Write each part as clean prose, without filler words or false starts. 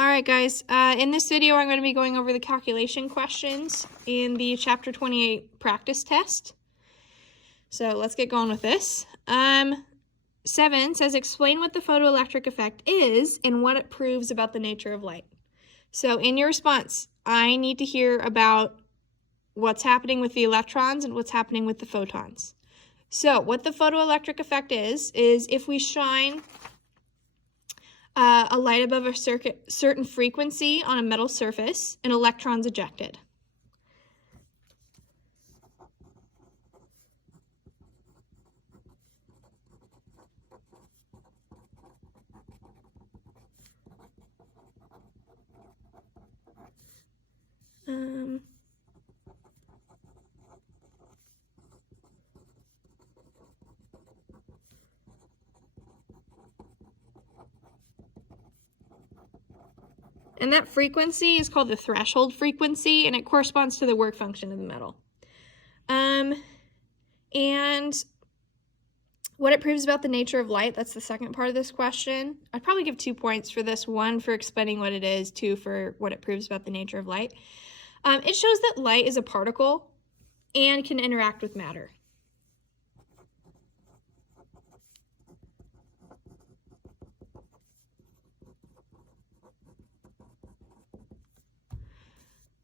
All right, guys, in this video, I'm going to be going over the calculation questions in the Chapter 28 practice test. So let's get going with this. 7 says, explain what the photoelectric effect is and what it proves about the nature of light. So in your response, I need to hear about what's happening with the electrons and what's happening with the photons. So what the photoelectric effect is if we shine a light above a certain frequency on a metal surface, an electron's ejected. And that frequency is called the threshold frequency, and it corresponds to the work function of the metal. And what it proves about the nature of light, that's the second part of this question. I'd probably give 2 points for this, 1 for explaining what it is, 2 for what it proves about the nature of light. It shows that light is a particle and can interact with matter.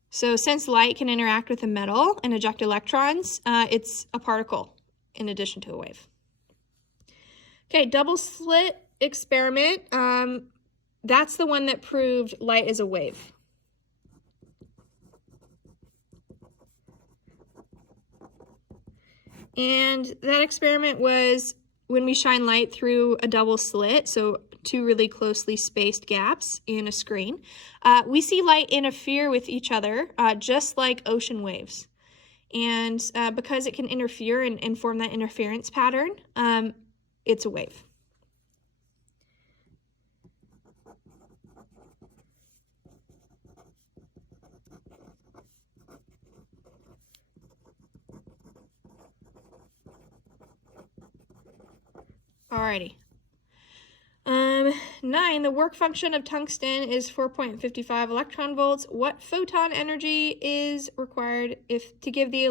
So since light can interact with a metal and eject electrons, it's a particle in addition to a wave. Okay, double slit experiment. That's the one that proved light is a wave. And that experiment was when we shine light through a double slit, so 2 really closely spaced gaps in a screen, we see light interfere with each other, just like ocean waves. And because it can interfere and form that interference pattern, it's a wave. Alrighty. 9, the work function of tungsten is 4.55 electron volts. What photon energy is required to give the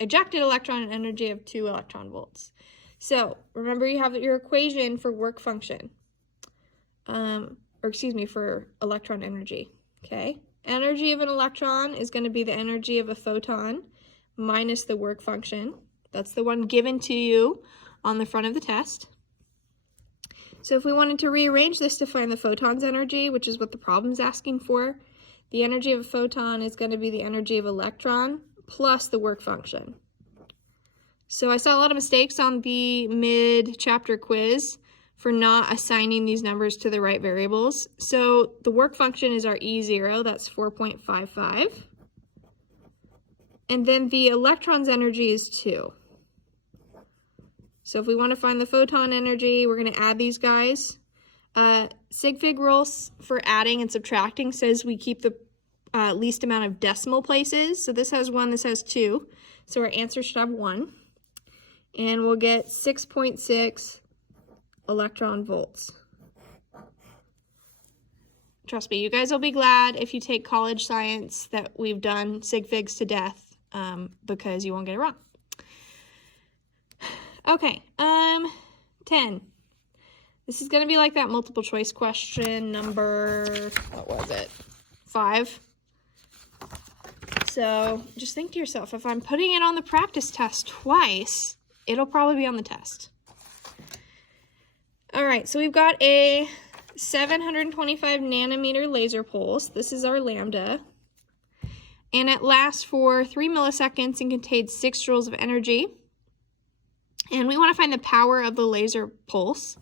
ejected electron an energy of 2 electron volts? So remember, you have your equation for work function, for electron energy, okay? Energy of an electron is going to be the energy of a photon minus the work function. That's the one given to you on the front of the test. So if we wanted to rearrange this to find the photon's energy, which is what the problem's asking for, the energy of a photon is going to be the energy of electron plus the work function. So I saw a lot of mistakes on the mid-chapter quiz for not assigning these numbers to the right variables. So the work function is our E0, that's 4.55. And then the electron's energy is 2. So if we want to find the photon energy, we're going to add these guys. Sig fig rules for adding and subtracting says we keep the least amount of decimal places. So this has 1, this has 2. So our answer should have 1. And we'll get 6.6 electron volts. Trust me, you guys will be glad if you take college science that we've done sig figs to death, because you won't get it wrong. Okay, 10. This is going to be like that multiple choice question number, what was it, 5. So just think to yourself, if I'm putting it on the practice test twice, it'll probably be on the test. All right, so we've got a 725 nanometer laser pulse. This is our lambda. And it lasts for 3 milliseconds and contains 6 joules of energy. And we want to find the power of the laser pulse.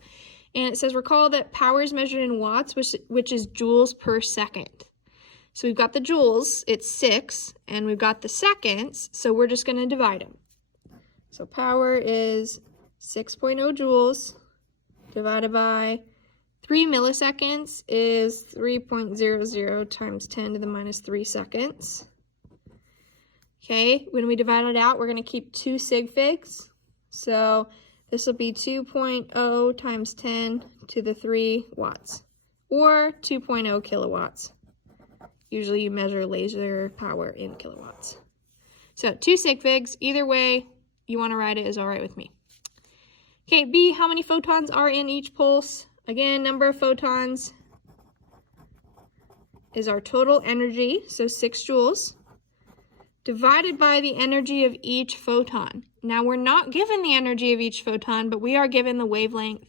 And it says, recall that power is measured in watts, which is joules per second. So we've got the joules, it's 6, and we've got the seconds, so we're just going to divide them. So power is 6.0 joules divided by 3 milliseconds is 3.00 times 10 to the minus 3 seconds. Okay, when we divide it out, we're going to keep 2 sig figs. So this will be 2.0 times 10 to the 3 watts. or 2.0 kilowatts. Usually you measure laser power in kilowatts. So 2 sig figs, either way you want to write it is all right with me. Okay, B, how many photons are in each pulse? Again, number of photons is our total energy, so 6 joules, divided by the energy of each photon. Now, we're not given the energy of each photon, but we are given the wavelength,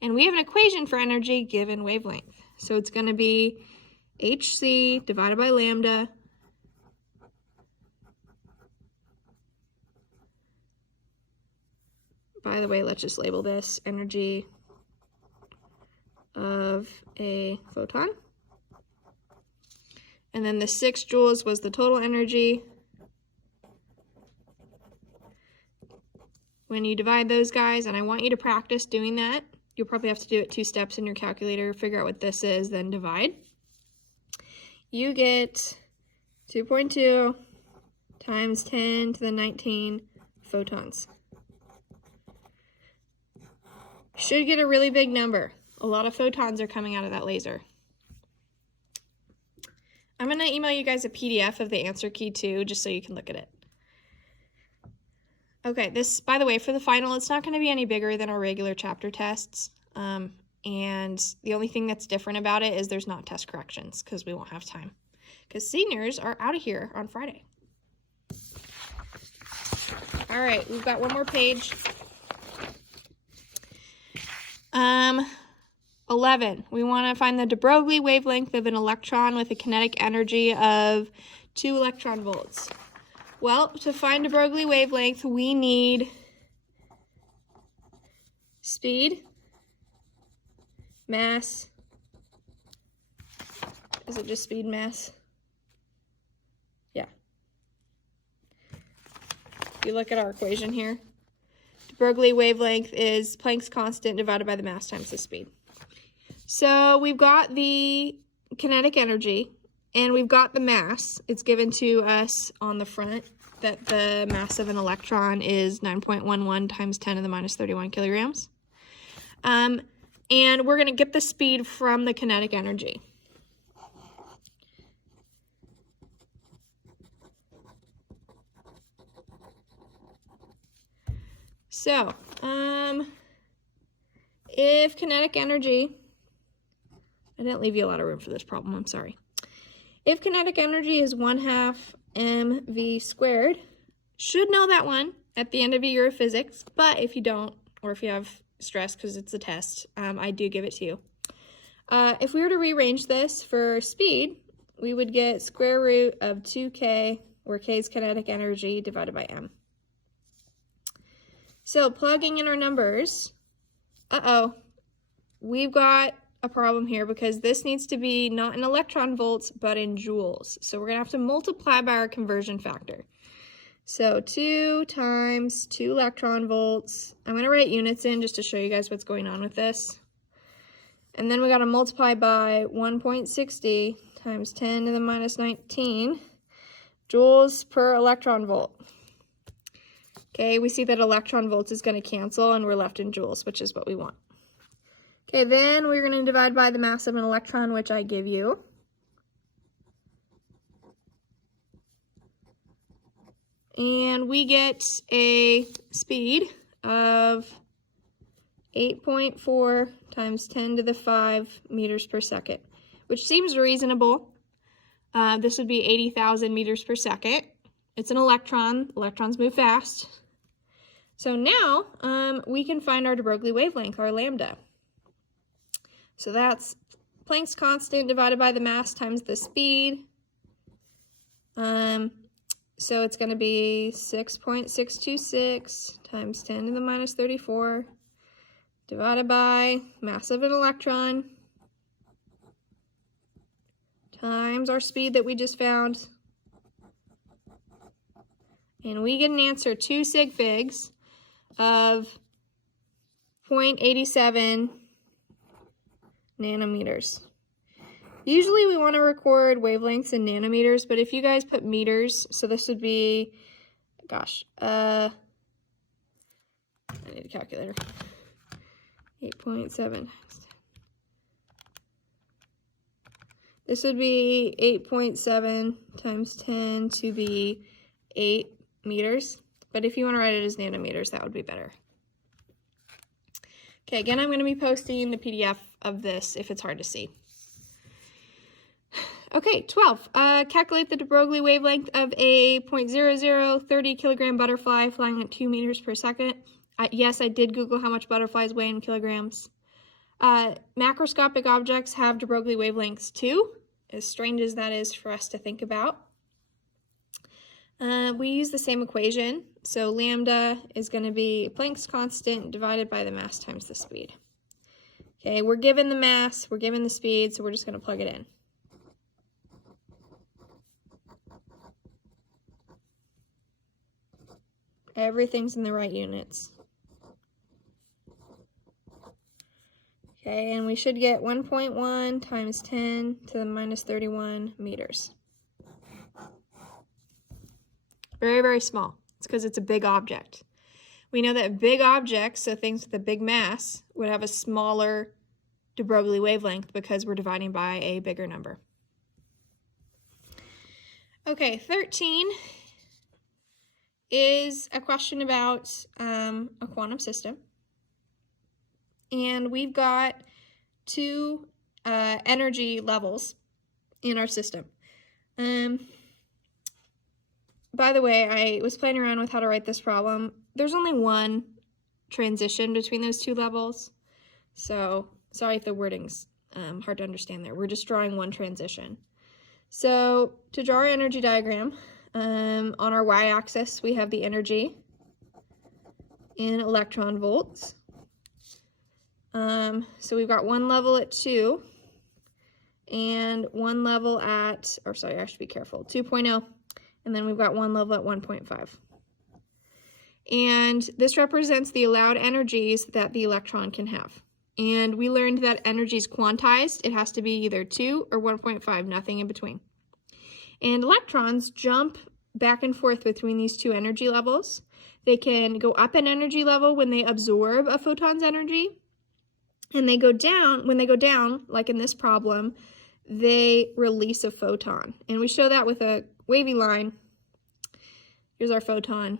and we have an equation for energy given wavelength. So it's going to be hc divided by lambda by the way, let's just label this energy of a photon. And then the 6 joules was the total energy. When you divide those guys, and I want you to practice doing that, you'll probably have to do it 2 steps in your calculator, figure out what this is, then divide. You get 2.2 times 10 to the 19 photons. Should get a really big number. A lot of photons are coming out of that laser. I'm going to email you guys a PDF of the answer key too, just so you can look at it. Okay, this, by the way, for the final, it's not going to be any bigger than our regular chapter tests. And the only thing that's different about it is there's not test corrections because we won't have time. Because seniors are out of here on Friday. All right, we've got one more page. 11, we want to find the de Broglie wavelength of an electron with a kinetic energy of 2 electron volts. Well, to find de Broglie wavelength, we need speed, mass. Is it just speed, mass? Yeah. If you look at our equation here, de Broglie wavelength is Planck's constant divided by the mass times the speed. So we've got the kinetic energy, and we've got the mass. It's given to us on the front that the mass of an electron is 9.11 times 10 to the minus 31 kilograms. And we're going to get the speed from the kinetic energy. So, if kinetic energy, I didn't leave you a lot of room for this problem, I'm sorry. If kinetic energy is 1/2 mv squared, should know that one at the end of a year of physics, but if you don't, or if you have stress because it's a test, I do give it to you. If we were to rearrange this for speed, we would get square root of 2k, where k is kinetic energy, divided by m. So plugging in our numbers, we've got a problem here because this needs to be not in electron volts, but in joules. So we're going to have to multiply by our conversion factor. So 2 times 2 electron volts. I'm going to write units in just to show you guys what's going on with this. And then we got to multiply by 1.60 times 10 to the minus 19 joules per electron volt. Okay, we see that electron volts is going to cancel and we're left in joules, which is what we want. Okay, then we're going to divide by the mass of an electron, which I give you. And we get a speed of 8.4 times 10 to the 5 meters per second, which seems reasonable. This would be 80,000 meters per second. It's an electron. Electrons move fast. So now we can find our de Broglie wavelength, our lambda. So that's Planck's constant divided by the mass times the speed. So it's going to be 6.626 times 10 to the minus 34 divided by mass of an electron times our speed that we just found. And we get an answer, 2 sig figs of 0.87 nanometers. Usually we want to record wavelengths in nanometers, but if you guys put meters, so this would be, gosh, I need a calculator. 8.7. This would be 8.7 times 10 to the 8 meters. But if you want to write it as nanometers, that would be better. Okay, again, I'm going to be posting the PDF of this if it's hard to see. Okay, 12. Calculate the de Broglie wavelength of a 0.0030 kilogram butterfly flying at 2 meters per second. Yes, I did Google how much butterflies weigh in kilograms. Macroscopic objects have de Broglie wavelengths too, as strange as that is for us to think about. We use the same equation, so lambda is going to be Planck's constant divided by the mass times the speed. Okay, we're given the mass, we're given the speed, so we're just going to plug it in. Everything's in the right units. Okay, and we should get 1.1 times 10 to the minus 31 meters. Very, very small. It's because it's a big object. We know that big objects, so things with a big mass, would have a smaller de Broglie wavelength because we're dividing by a bigger number. Okay, 13 is a question about a quantum system. And we've got two energy levels in our system. By the way, I was playing around with how to write this problem. There's only one transition between those two levels. So sorry if the wording's hard to understand there. We're just drawing one transition. So to draw our energy diagram, on our y-axis we have the energy in electron volts. So we've got one level at 2 and one level at, or sorry, I should be careful, 2.0, and then we've got one level at 1.5. And this represents the allowed energies that the electron can have. And we learned that energy is quantized. It has to be either 2 or 1.5, nothing in between. And electrons jump back and forth between these two energy levels. They can go up in energy level when they absorb a photon's energy, and they go down, when they go down, like in this problem, they release a photon. And we show that with a wavy line. Here's our photon.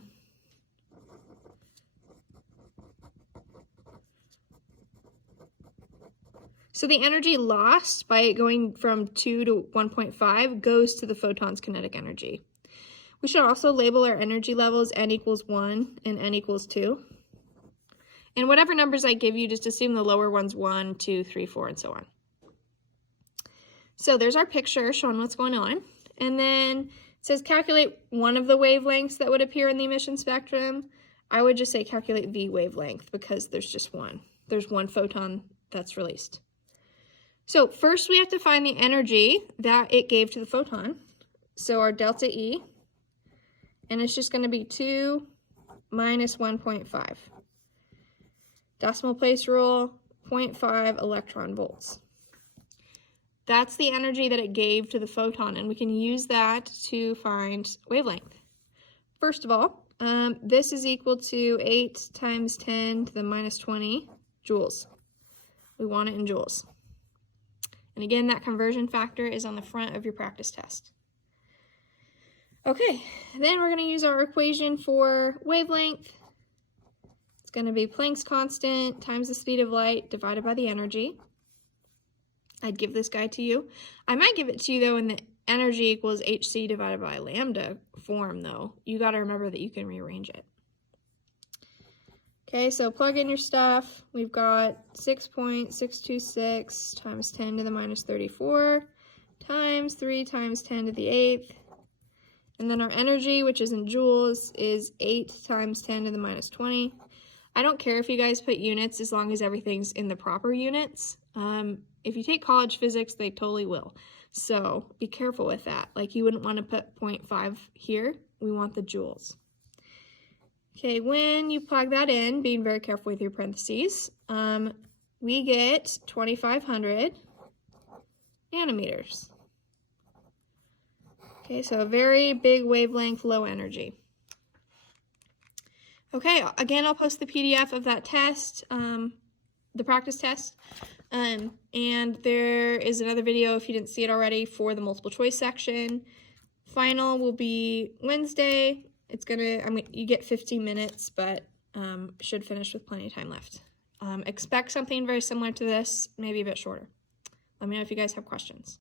So the energy lost by going from 2 to 1.5 goes to the photon's kinetic energy. We should also label our energy levels n equals 1 and n equals 2. And whatever numbers I give you, just assume the lower one's 1, 2, 3, 4, and so on. So there's our picture showing what's going on. And then it says calculate one of the wavelengths that would appear in the emission spectrum. I would just say calculate the wavelength because there's just one. There's one photon that's released. So first we have to find the energy that it gave to the photon. So our delta E, and it's just going to be 2 minus 1.5. Decimal place rule, 0.5 electron volts. That's the energy that it gave to the photon, and we can use that to find wavelength. First of all, this is equal to 8 times 10 to the minus 20 joules. We want it in joules. And again, that conversion factor is on the front of your practice test. Okay, then we're going to use our equation for wavelength. It's going to be Planck's constant times the speed of light divided by the energy. I'd give this guy to you. I might give it to you, though, in the energy equals hc divided by lambda form, though. You got to remember that you can rearrange it. Okay, so plug in your stuff. We've got 6.626 times 10 to the minus 34 times 3 times 10 to the 8th. And then our energy, which is in joules, is 8 times 10 to the minus 20. I don't care if you guys put units as long as everything's in the proper units. If you take college physics, they totally will. So be careful with that. Like you wouldn't want to put 0.5 here. We want the joules. Okay, when you plug that in, being very careful with your parentheses, we get 2,500 nanometers. Okay, so a very big wavelength, low energy. Okay, again, I'll post the PDF of that test, the practice test. And there is another video, if you didn't see it already, for the multiple choice section. Final will be Wednesday. It's gonna, you get 15 minutes, but should finish with plenty of time left. Expect something very similar to this, maybe a bit shorter. Let me know if you guys have questions.